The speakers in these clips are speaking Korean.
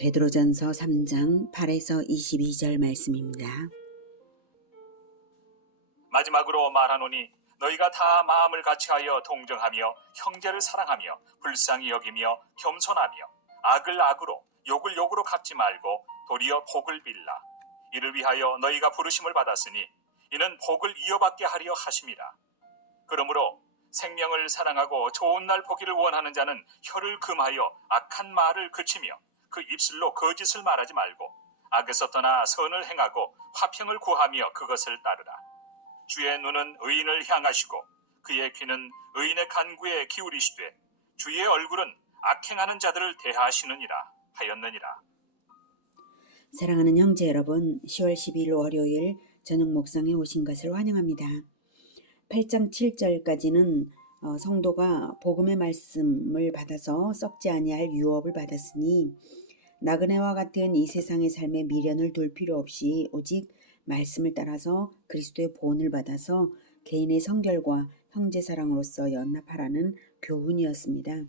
베드로전서 3장 8에서 22절 말씀입니다. 마지막으로 말하노니 너희가 다 마음을 같이하여 동정하며 형제를 사랑하며 불쌍히 여기며 겸손하며 악을 악으로 욕을 욕으로 갚지 말고 도리어 복을 빌라. 이를 위하여 너희가 부르심을 받았으니 이는 복을 이어받게 하려 하심이라. 그러므로 생명을 사랑하고 좋은 날 보기를 원하는 자는 혀를 금하여 악한 말을 그치며 그 입술로 거짓을 말하지 말고 악에서 떠나 선을 행하고 화평을 구하며 그것을 따르라. 주의 눈은 의인을 향하시고 그의 귀는 의인의 간구에 기울이시되 주의 얼굴은 악행하는 자들을 대하시느니라 하였느니라. 사랑하는 형제 여러분, 10월 12일 월요일 저녁 목상에 오신 것을 환영합니다. 8장 7절까지는 성도가 복음의 말씀을 받아서 썩지 아니할 유업을 받았으니 나그네와 같은 이 세상의 삶에 미련을 둘 필요 없이 오직 말씀을 따라서 그리스도의 보온을 받아서 개인의 성결과 형제사랑으로서 연합하라는 교훈이었습니다.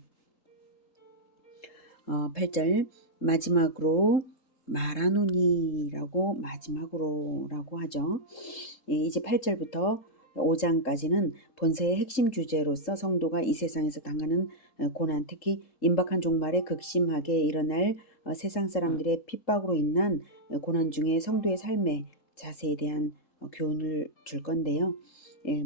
8절 마지막으로 말하노니라고 마지막으로라고 하죠. 이제 8절부터 5장까지는 본서의 핵심 주제로서 성도가 이 세상에서 당하는 고난, 특히 임박한 종말에 극심하게 일어날 세상 사람들의 핍박으로 인한 고난 중에 성도의 삶의 자세에 대한 교훈을 줄 건데요.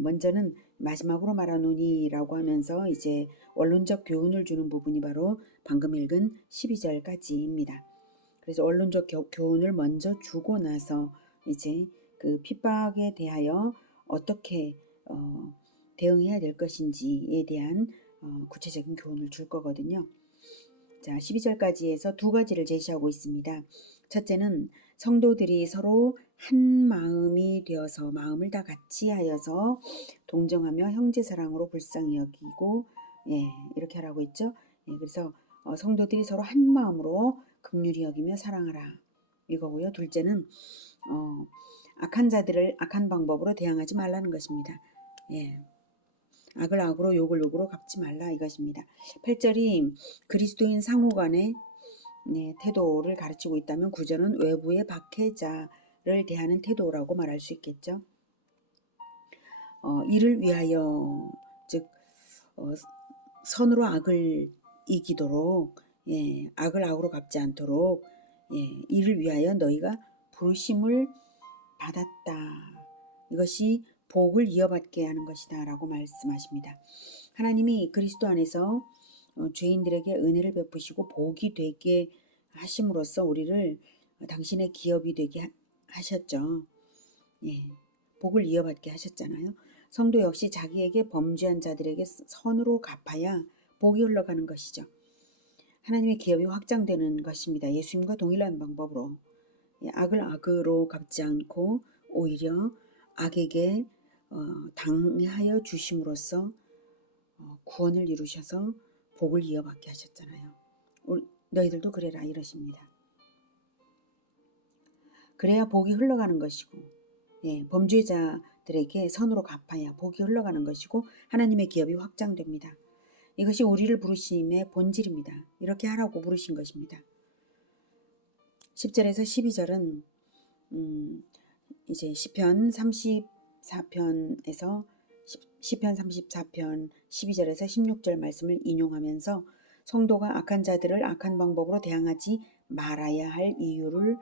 먼저는 마지막으로 말하노니라고 하면서 이제 원론적 교훈을 주는 부분이 바로 방금 읽은 12절까지입니다. 그래서 원론적 교훈을 먼저 주고 나서 이제 그 핍박에 대하여 어떻게 대응해야 될 것인지에 대한 구체적인 교훈을 줄 거거든요. 자, 12절까지 해서 두 가지를 제시하고 있습니다. 첫째는 성도들이 서로 한 마음이 되어서 마음을 다 같이 하여서 동정하며 형제사랑으로 불쌍히 여기고 이렇게 하라고 했죠. 그래서 성도들이 서로 한 마음으로 긍휼히 여기며 사랑하라 이거고요. 둘째는 악한 자들을 악한 방법으로 대항하지 말라는 것입니다. 악을 악으로 욕을 욕으로 갚지 말라 이것입니다. 8절이 그리스도인 상호 간의 태도를 가르치고 있다면 9절은 외부의 박해자를 대하는 태도라고 말할 수 있겠죠. 이를 위하여 즉 선으로 악을 이기도록 악을 악으로 갚지 않도록 이를 위하여 너희가 부르심을 받았다. 이것이 복을 이어받게 하는 것이다 라고 말씀하십니다. 하나님이 그리스도 안에서 죄인들에게 은혜를 베푸시고 복이 되게 하심으로써 우리를 당신의 기업이 되게 하셨죠. 복을 이어받게 하셨잖아요. 성도 역시 자기에게 범죄한 자들에게 선으로 갚아야 복이 흘러가는 것이죠. 하나님의 기업이 확장되는 것입니다. 예수님과 동일한 방법으로 악을 악으로 갚지 않고 오히려 악에게 당하여 주심으로써 구원을 이루셔서 복을 이어받게 하셨잖아요. 너희들도 그래라 이러십니다. 그래야 복이 흘러가는 것이고 범죄자들에게 선으로 갚아야 복이 흘러가는 것이고 하나님의 기업이 확장됩니다. 이것이 우리를 부르심의 본질입니다. 이렇게 하라고 부르신 것입니다. 10절에서 12절은 이제 시편 34편에서 시편 34편 12절에서 16절 말씀을 인용하면서 성도가 악한 자들을 악한 방법으로 대항하지 말아야 할 이유를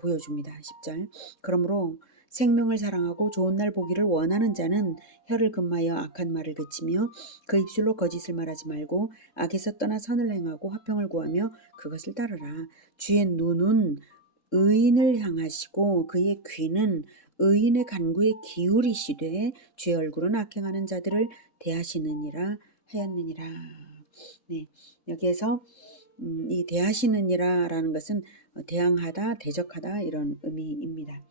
보여줍니다. 10절 그러므로 생명을 사랑하고 좋은 날 보기를 원하는 자는 혀를 금하여 악한 말을 그치며 그 입술로 거짓을 말하지 말고 악에서 떠나 선을 행하고 화평을 구하며 그것을 따르라. 주의 눈은 의인을 향하시고 그의 귀는 의인의 간구에 기울이시되 주의 얼굴은 악행하는 자들을 대하시느니라 하였느니라. 여기에서 이 대하시느니라 라는 것은 대항하다, 대적하다 이런 의미입니다.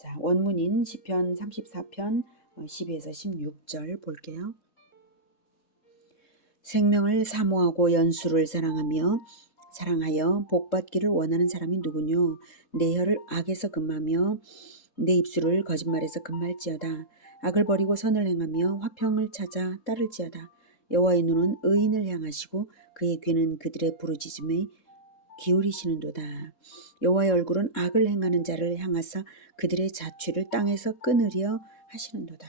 자, 원문인 시편 34편 12에서 16절 볼게요. 생명을 사모하고 연수를 사랑하여 복받기를 원하는 사람이 누구뇨? 내 혀를 악에서 금하며 내 입술을 거짓말에서 금할지어다. 악을 버리고 선을 행하며 화평을 찾아 따를지어다. 여호와의 눈은 의인을 향하시고 그의 귀는 그들의 부르짖음에 기울이시는도다. 여호와의 얼굴은 악을 행하는 자를 향하사 그들의 자취를 땅에서 끊으려 하시는도다.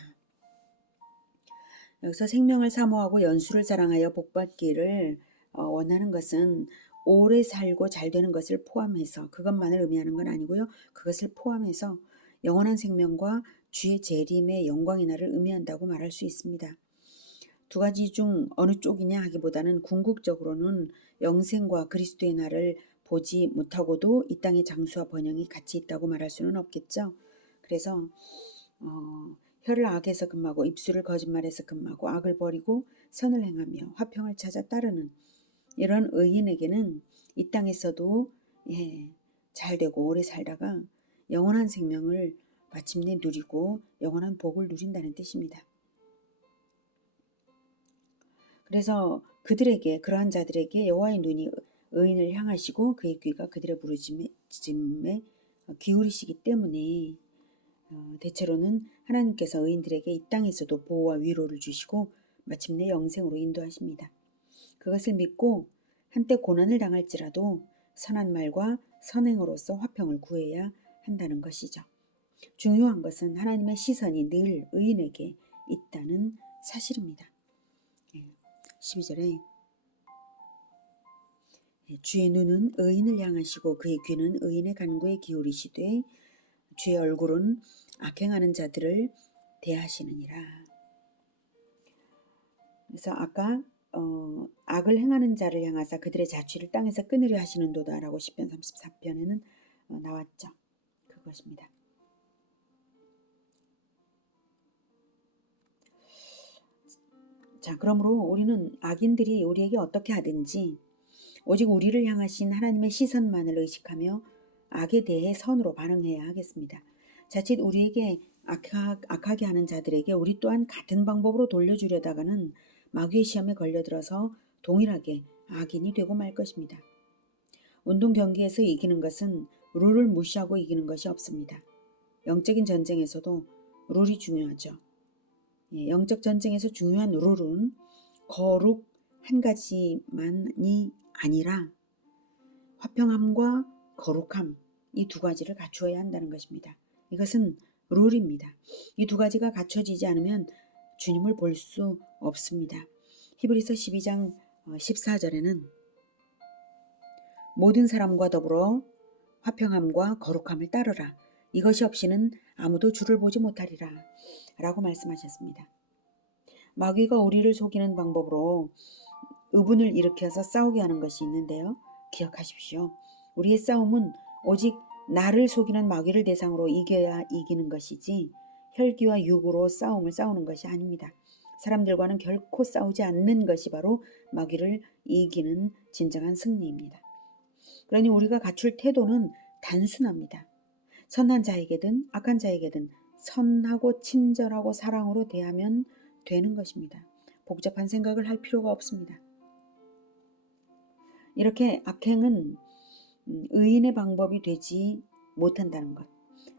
여기서 생명을 사모하고 연수를 사랑하여 복받기를 원하는 것은 오래 살고 잘 되는 것을 포함해서 그것만을 의미하는 건 아니고요. 그것을 포함해서 영원한 생명과 주의 재림의 영광의 날을 의미한다고 말할 수 있습니다. 두 가지 중 어느 쪽이냐 하기보다는 궁극적으로는 영생과 그리스도의 날을 보지 못하고도 이 땅의 장수와 번영이 같이 있다고 말할 수는 없겠죠. 그래서 혀를 악에서 금하고 입술을 거짓말에서 금하고 악을 버리고 선을 행하며 화평을 찾아 따르는 이런 의인에게는 이 땅에서도 잘 되고 오래 살다가 영원한 생명을 마침내 누리고 영원한 복을 누린다는 뜻입니다. 그래서 그러한 자들에게 여호와의 눈이 의인을 향하시고 그의 귀가 그들의 부르짖음에 기울이시기 때문에 대체로는 하나님께서 의인들에게 이 땅에서도 보호와 위로를 주시고 마침내 영생으로 인도하십니다. 그것을 믿고 한때 고난을 당할지라도 선한 말과 선행으로서 화평을 구해야 한다는 것이죠. 중요한 것은 하나님의 시선이 늘 의인에게 있다는 사실입니다. 12절에 주의 눈은 의인을 향하시고 그의 귀는 의인의 간구에 기울이시되 주의 얼굴은 악행하는 자들을 대하시느니라. 그래서 아까 악을 행하는 자를 향하사 그들의 자취를 땅에서 끊으려 하시는도다 라고 시편 34편에는 나왔죠. 그것입니다. 자, 그러므로 우리는 악인들이 우리에게 어떻게 하든지 오직 우리를 향하신 하나님의 시선만을 의식하며 악에 대해 선으로 반응해야 하겠습니다. 자칫 우리에게 악하게 하는 자들에게 우리 또한 같은 방법으로 돌려주려다가는 마귀의 시험에 걸려들어서 동일하게 악인이 되고 말 것입니다. 운동 경기에서 이기는 것은 룰을 무시하고 이기는 것이 없습니다. 영적인 전쟁에서도 룰이 중요하죠. 영적 전쟁에서 중요한 룰은 거룩 한 가지만이 아니라 화평함과 거룩함 이 두 가지를 갖추어야 한다는 것입니다. 이것은 룰입니다. 이 두 가지가 갖춰지지 않으면 주님을 볼 수 없습니다. 히브리서 12장 14절에는 모든 사람과 더불어 화평함과 거룩함을 따르라. 이것이 없이는 아무도 주를 보지 못하리라 라고 말씀하셨습니다. 마귀가 우리를 속이는 방법으로 의분을 일으켜서 싸우게 하는 것이 있는데요. 기억하십시오. 우리의 싸움은 오직 나를 속이는 마귀를 대상으로 이겨야 이기는 것이지 혈기와 육으로 싸우는 것이 아닙니다. 사람들과는 결코 싸우지 않는 것이 바로 마귀를 이기는 진정한 승리입니다. 그러니 우리가 갖출 태도는 단순합니다. 선한 자에게든 악한 자에게든 선하고 친절하고 사랑으로 대하면 되는 것입니다. 복잡한 생각을 할 필요가 없습니다. 이렇게 악행은 의인의 방법이 되지 못한다는 것.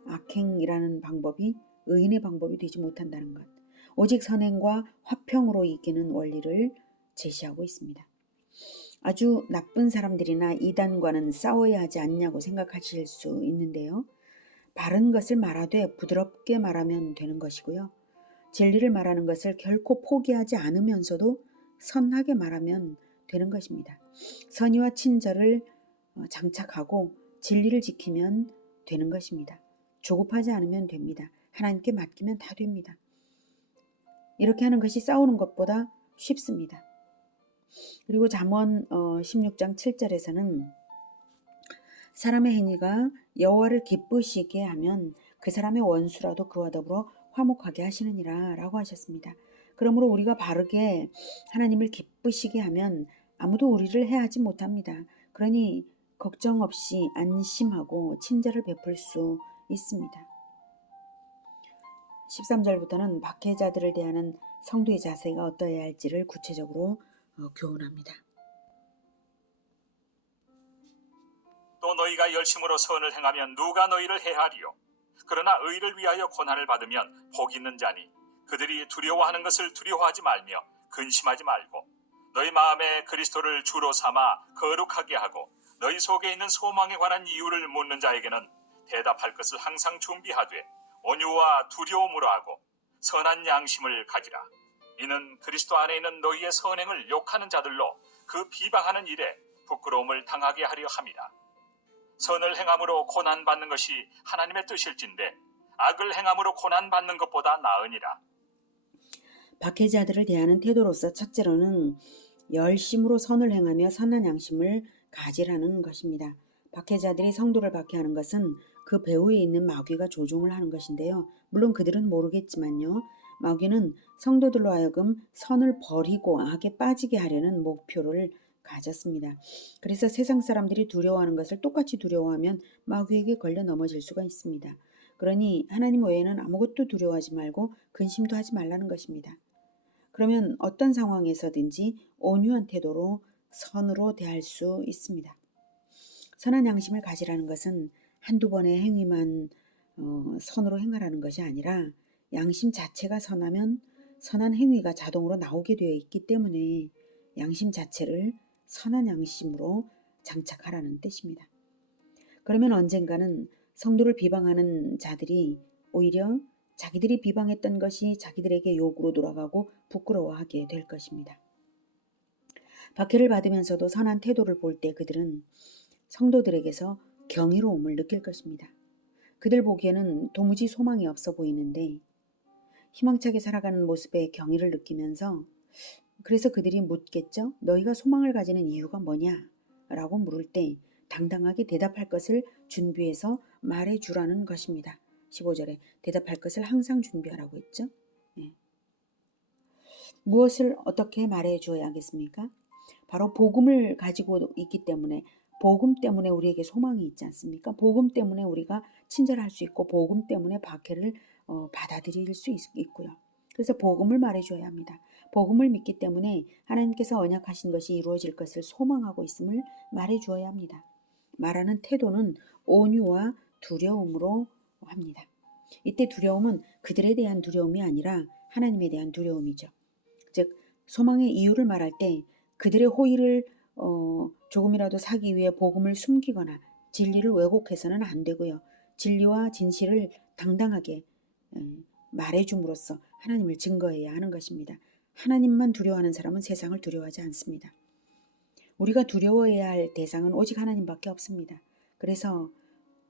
악행이라는 방법이 의인의 방법이 되지 못한다는 것. 오직 선행과 화평으로 이기는 원리를 제시하고 있습니다. 아주 나쁜 사람들이나 이단과는 싸워야 하지 않냐고 생각하실 수 있는데요. 바른 것을 말하되 부드럽게 말하면 되는 것이고요. 진리를 말하는 것을 결코 포기하지 않으면서도 선하게 말하면 되는 것입니다. 선의와 친절을 장착하고 진리를 지키면 되는 것입니다. 조급하지 않으면 됩니다. 하나님께 맡기면 다 됩니다. 이렇게 하는 것이 싸우는 것보다 쉽습니다. 그리고 잠언 16장 7절에서는 사람의 행위가 여호와를 기쁘시게 하면 그 사람의 원수라도 그와 더불어 화목하게 하시느니라 라고 하셨습니다. 그러므로 우리가 바르게 하나님을 기쁘시게 하면 아무도 우리를 해하지 못합니다. 그러니 걱정 없이 안심하고 친절을 베풀 수 있습니다. 13절부터는 박해자들을 대하는 성도의 자세가 어떠해야 할지를 구체적으로 교훈합니다. 또 너희가 열심으로 선을 행하면 누가 너희를 해하리요? 그러나 의를 위하여 고난을 받으면 복 있는 자니 그들이 두려워하는 것을 두려워하지 말며 근심하지 말고 너희 마음에 그리스도를 주로 삼아 거룩하게 하고 너희 속에 있는 소망에 관한 이유를 묻는 자에게는 대답할 것을 항상 준비하되 온유와 두려움으로 하고 선한 양심을 가지라. 이는 그리스도 안에 있는 너희의 선행을 욕하는 자들로 그 비방하는 일에 부끄러움을 당하게 하려 함이라. 선을 행함으로 고난받는 것이 하나님의 뜻일진데 악을 행함으로 고난받는 것보다 나으니라. 박해자들을 대하는 태도로서 첫째로는 열심으로 선을 행하며 선한 양심을 가지라는 것입니다. 박해자들이 성도를 박해하는 것은 그 배후에 있는 마귀가 조종을 하는 것인데요. 물론 그들은 모르겠지만요. 마귀는 성도들로 하여금 선을 버리고 악에 빠지게 하려는 목표를 가졌습니다. 그래서 세상 사람들이 두려워하는 것을 똑같이 두려워하면 마귀에게 걸려 넘어질 수가 있습니다. 그러니 하나님 외에는 아무것도 두려워하지 말고 근심도 하지 말라는 것입니다. 그러면 어떤 상황에서든지 온유한 태도로 선으로 대할 수 있습니다. 선한 양심을 가지라는 것은 한두 번의 행위만 선으로 행하라는 것이 아니라 양심 자체가 선하면 선한 행위가 자동으로 나오게 되어 있기 때문에 양심 자체를 선한 양심으로 장착하라는 뜻입니다. 그러면 언젠가는 성도를 비방하는 자들이 오히려 자기들이 비방했던 것이 자기들에게 욕으로 돌아가고 부끄러워하게 될 것입니다. 박해를 받으면서도 선한 태도를 볼 때 그들은 성도들에게서 경이로움을 느낄 것입니다. 그들 보기에는 도무지 소망이 없어 보이는데 희망차게 살아가는 모습에 경의를 느끼면서 그래서 그들이 묻겠죠. 너희가 소망을 가지는 이유가 뭐냐? 라고 물을 때 당당하게 대답할 것을 준비해서 말해주라는 것입니다. 15절에 대답할 것을 항상 준비하라고 했죠. 예. 무엇을 어떻게 말해줘야겠습니까? 바로 복음을 가지고 있기 때문에 복음 때문에 우리에게 소망이 있지 않습니까? 복음 때문에 우리가 친절할 수 있고 복음 때문에 박해를 받아들일 수 있고요. 그래서 복음을 말해줘야 합니다. 복음을 믿기 때문에 하나님께서 언약하신 것이 이루어질 것을 소망하고 있음을 말해주어야 합니다. 말하는 태도는 온유와 두려움으로 합니다. 이때 두려움은 그들에 대한 두려움이 아니라 하나님에 대한 두려움이죠. 즉 소망의 이유를 말할 때 그들의 호의를 조금이라도 사기 위해 복음을 숨기거나 진리를 왜곡해서는 안 되고요. 진리와 진실을 당당하게 말해줌으로써 하나님을 증거해야 하는 것입니다. 하나님만 두려워하는 사람은 세상을 두려워하지 않습니다. 우리가 두려워해야 할 대상은 오직 하나님밖에 없습니다. 그래서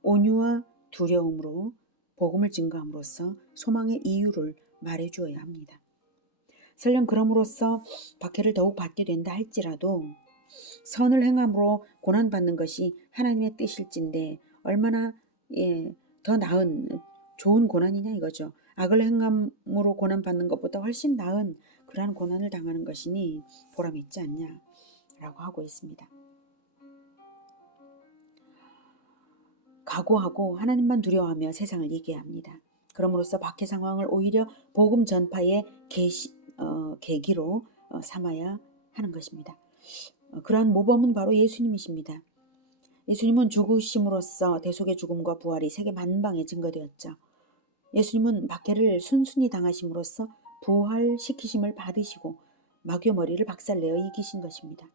온유와 두려움으로 복음을 증거함으로써 소망의 이유를 말해주어야 합니다. 설령 그럼으로써 박해를 더욱 받게 된다 할지라도 선을 행함으로 고난받는 것이 하나님의 뜻일진데 얼마나 더 나은 좋은 고난이냐 이거죠. 악을 행함으로 고난받는 것보다 훨씬 나은 그러한 고난을 당하는 것이니 보람 있지 않냐라고 하고 있습니다. 각오하고 하나님만 두려워하며 세상을 이겨야 합니다. 그럼으로써 박해 상황을 오히려 복음 전파의 계기로 삼아야 하는 것입니다. 그러한 모범은 바로 예수님이십니다. 예수님은 죽으심으로써 대속의 죽음과 부활이 세계 만방에 증거되었죠. 예수님은 박해를 순순히 당하심으로써 부활시키심을 받으시고 마귀의 머리를 박살내어 이기신 것입니다.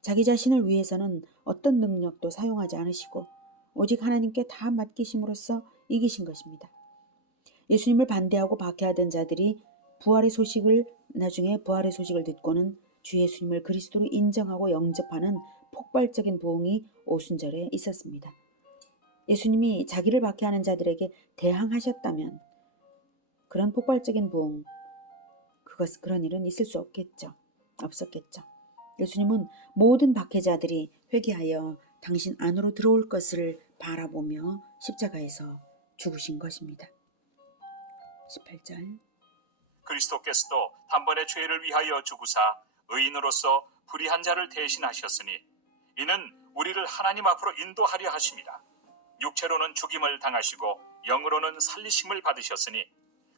자기 자신을 위해서는 어떤 능력도 사용하지 않으시고 오직 하나님께 다 맡기심으로써 이기신 것입니다. 예수님을 반대하고 박해하던 자들이 나중에 부활의 소식을 듣고는 주 예수님을 그리스도로 인정하고 영접하는 폭발적인 부흥이 오순절에 있었습니다. 예수님이 자기를 박해하는 자들에게 대항하셨다면 그런 폭발적인 부흥, 그런 일은 있을 수 없었겠죠. 예수님은 모든 박해자들이 회개하여 당신 안으로 들어올 것을 바라보며 십자가에서 죽으신 것입니다. 18절 그리스도께서도 단번에 죄를 위하여 죽으사 의인으로서 불의한 자를 대신하셨으니 이는 우리를 하나님 앞으로 인도하려 하심이라. 육체로는 죽임을 당하시고 영으로는 살리심을 받으셨으니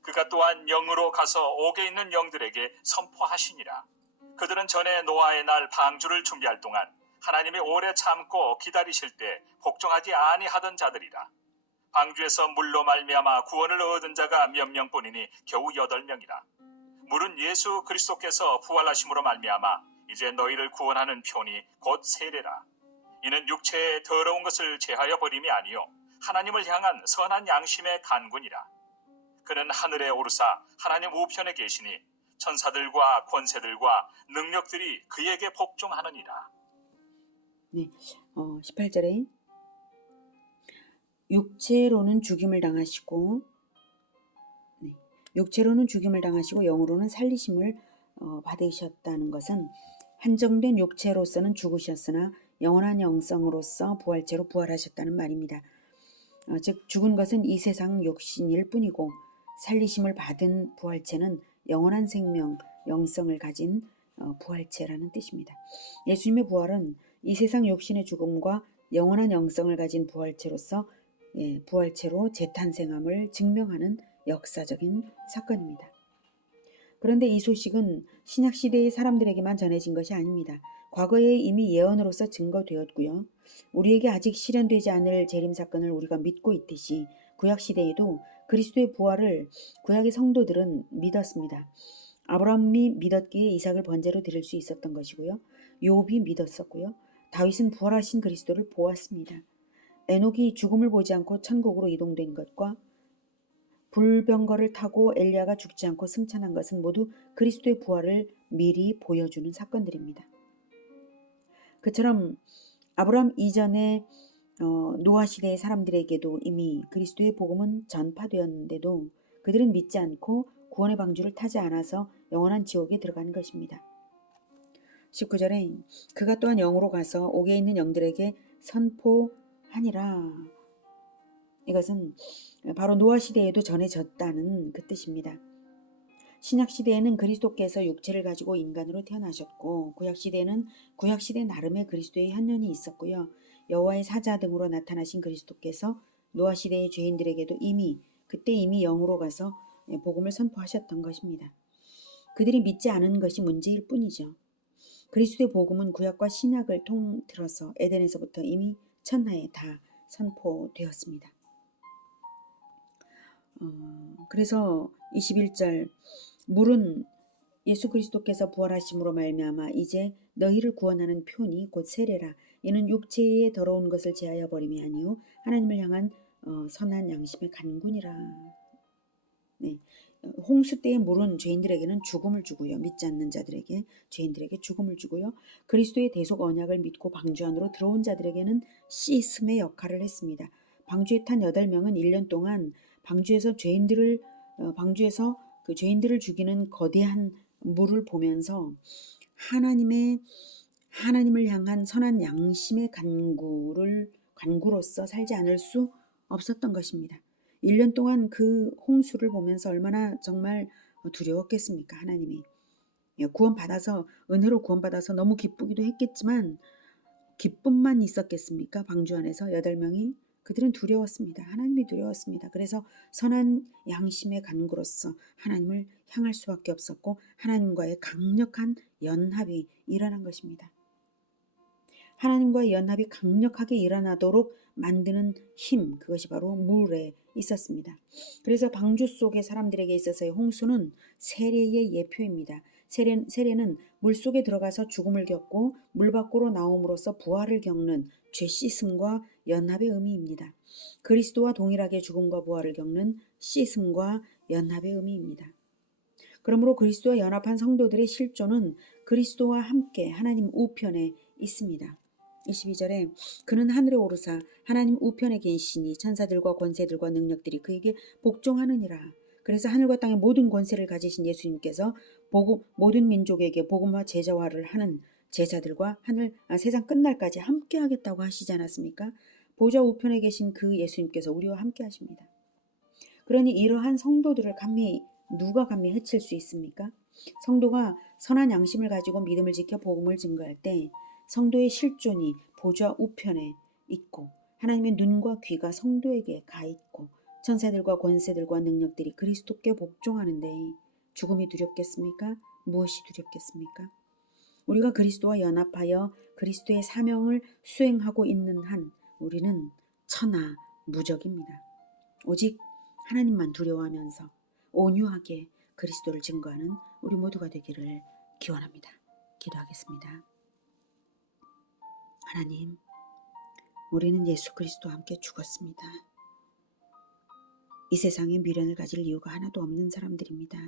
그가 또한 영으로 가서 옥에 있는 영들에게 선포하시니라. 그들은 전에 노아의 날 방주를 준비할 동안 하나님이 오래 참고 기다리실 때 복종하지 아니하던 자들이라. 방주에서 물로 말미암아 구원을 얻은 자가 몇 명뿐이니 겨우 8명이라. 물은 예수 그리스도께서 부활하심으로 말미암아 이제 너희를 구원하는 표니 곧 세례라. 이는 육체의 더러운 것을 제하여 버림이 아니요 하나님을 향한 선한 양심의 간군이라. 그는 하늘에 오르사 하나님 우편에 계시니 천사들과 권세들과 능력들이 그에게 복종하느니라. 네, 18절에 육체로는 죽임을 당하시고, 네, 육체로는 죽임을 당하시고 영으로는 살리심을 받으셨다는 것은 한정된 육체로서는 죽으셨으나 영원한 영성으로서 부활체로 부활하셨다는 말입니다. 즉 죽은 것은 이 세상 육신일 뿐이고 살리심을 받은 부활체는 영원한 생명, 영성을 가진 부활체라는 뜻입니다. 예수님의 부활은 이 세상 육신의 죽음과 영원한 영성을 가진 부활체로서 부활체로 재탄생함을 증명하는 역사적인 사건입니다. 그런데 이 소식은 신약시대의 사람들에게만 전해진 것이 아닙니다. 과거에 이미 예언으로서 증거되었고요. 우리에게 아직 실현되지 않을 재림사건을 우리가 믿고 있듯이 구약시대에도 그리스도의 부활을 구약의 성도들은 믿었습니다. 아브라함이 믿었기에 이삭을 번제로 드릴 수 있었던 것이고요. 욥이 믿었었고요. 다윗은 부활하신 그리스도를 보았습니다. 에녹이 죽음을 보지 않고 천국으로 이동된 것과 불병거를 타고 엘리야가 죽지 않고 승천한 것은 모두 그리스도의 부활을 미리 보여주는 사건들입니다. 그처럼 아브라함 이전에 노아 시대의 사람들에게도 이미 그리스도의 복음은 전파되었는데도 그들은 믿지 않고 구원의 방주를 타지 않아서 영원한 지옥에 들어간 것입니다. 19절에 그가 또한 영으로 가서 옥에 있는 영들에게 선포하니라. 이것은 바로 노아 시대에도 전해졌다는 그 뜻입니다. 신약 시대에는 그리스도께서 육체를 가지고 인간으로 태어나셨고 구약 시대에는 구약 시대 나름의 그리스도의 현현이 있었고요. 여호와의 사자 등으로 나타나신 그리스도께서 노아 시대의 죄인들에게도 그때 이미 영으로 가서 복음을 선포하셨던 것입니다. 그들이 믿지 않은 것이 문제일 뿐이죠. 그리스도의 복음은 구약과 신약을 통틀어서 에덴에서부터 이미 천하에 다 선포되었습니다. 그래서 21절 물은 예수 그리스도께서 부활하심으로 말미암아 이제 너희를 구원하는 표니 곧 세례라. 이는 육체의 더러운 것을 제하여 버림이 아니요 하나님을 향한 선한 양심의 간군이라. 네. 홍수 때의 물은 죄인들에게는 죽음을 주고요. 믿지 않는 자들에게 죄인들에게 죽음을 주고요. 그리스도의 대속 언약을 믿고 방주 안으로 들어온 자들에게는 씻음의 역할을 했습니다. 방주에 탄 8명은 1년 동안 방주에서 그 죄인들을 죽이는 거대한 물을 보면서 하나님을 향한 선한 양심의 간구로서 살지 않을 수 없었던 것입니다. 1년 동안 그 홍수를 보면서 얼마나 정말 두려웠겠습니까? 하나님이 구원받아서 은혜로 구원받아서 너무 기쁘기도 했겠지만 기쁨만 있었겠습니까? 방주 안에서 8명이 그들은 두려웠습니다. 하나님이 두려웠습니다. 그래서 선한 양심의 간구로서 하나님을 향할 수밖에 없었고 하나님과의 강력한 연합이 일어난 것입니다. 하나님과의 연합이 강력하게 일어나도록 만드는 힘, 그것이 바로 물에 있었습니다. 그래서 방주 속의 사람들에게 있어서의 홍수는 세례의 예표입니다. 세례는 물속에 들어가서 죽음을 겪고 물 밖으로 나옴으로써 부활을 겪는 죄 씻음과 연합의 의미입니다. 그리스도와 동일하게 죽음과 부활을 겪는 씻음과 연합의 의미입니다. 그러므로 그리스도와 연합한 성도들의 실존은 그리스도와 함께 하나님 우편에 있습니다. 22절에 그는 하늘에 오르사 하나님 우편에 계시니 천사들과 권세들과 능력들이 그에게 복종하느니라. 그래서 하늘과 땅의 모든 권세를 가지신 예수님께서 모든 민족에게 복음화 제자화를 하는 제자들과 세상 끝날까지 함께 하겠다고 하시지 않았습니까? 보좌 우편에 계신 그 예수님께서 우리와 함께 하십니다. 그러니 이러한 성도들을 누가 감히 해칠 수 있습니까? 성도가 선한 양심을 가지고 믿음을 지켜 복음을 증거할 때 성도의 실존이 보좌 우편에 있고 하나님의 눈과 귀가 성도에게 가 있고 천사들과 권세들과 능력들이 그리스도께 복종하는데 죽음이 두렵겠습니까? 무엇이 두렵겠습니까? 우리가 그리스도와 연합하여 그리스도의 사명을 수행하고 있는 한 우리는 천하 무적입니다. 오직 하나님만 두려워하면서 온유하게 그리스도를 증거하는 우리 모두가 되기를 기원합니다. 기도하겠습니다. 하나님, 우리는 예수 그리스도와 함께 죽었습니다. 이 세상에 미련을 가질 이유가 하나도 없는 사람들입니다.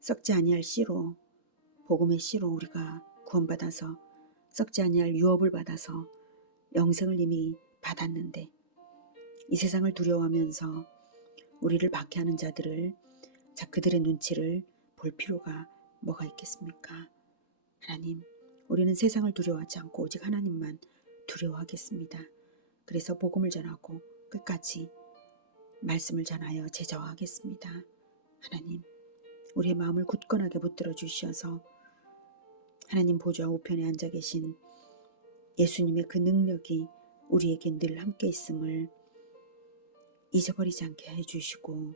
썩지 아니할 씨로, 복음의 씨로 우리가 구원받아서 썩지 아니할 유업을 받아서 영생을 이미 받았는데 이 세상을 두려워하면서 우리를 박해하는 자들을, 그들의 눈치를 볼 필요가 뭐가 있겠습니까? 하나님, 우리는 세상을 두려워하지 않고 오직 하나님만 두려워하겠습니다. 그래서 복음을 전하고 끝까지 말씀을 전하여 제자화하겠습니다. 하나님, 우리의 마음을 굳건하게 붙들어 주시어서 하나님 보좌 우편에 앉아 계신 예수님의 그 능력이 우리에게 늘 함께 있음을 잊어버리지 않게 해주시고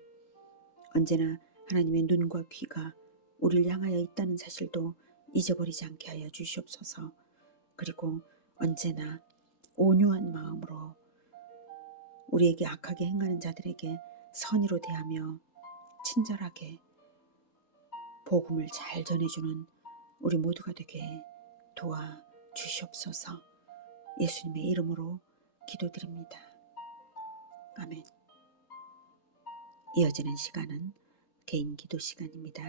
언제나 하나님의 눈과 귀가 우리를 향하여 있다는 사실도 잊어버리지 않게 하여 주시옵소서. 그리고 언제나 온유한 마음으로 우리에게 악하게 행하는 자들에게 선의로 대하며 친절하게 복음을 잘 전해주는 우리 모두가 되게 도와주시옵소서. 예수님의 이름으로 기도드립니다. 아멘. 이어지는 시간은 개인 기도 시간입니다.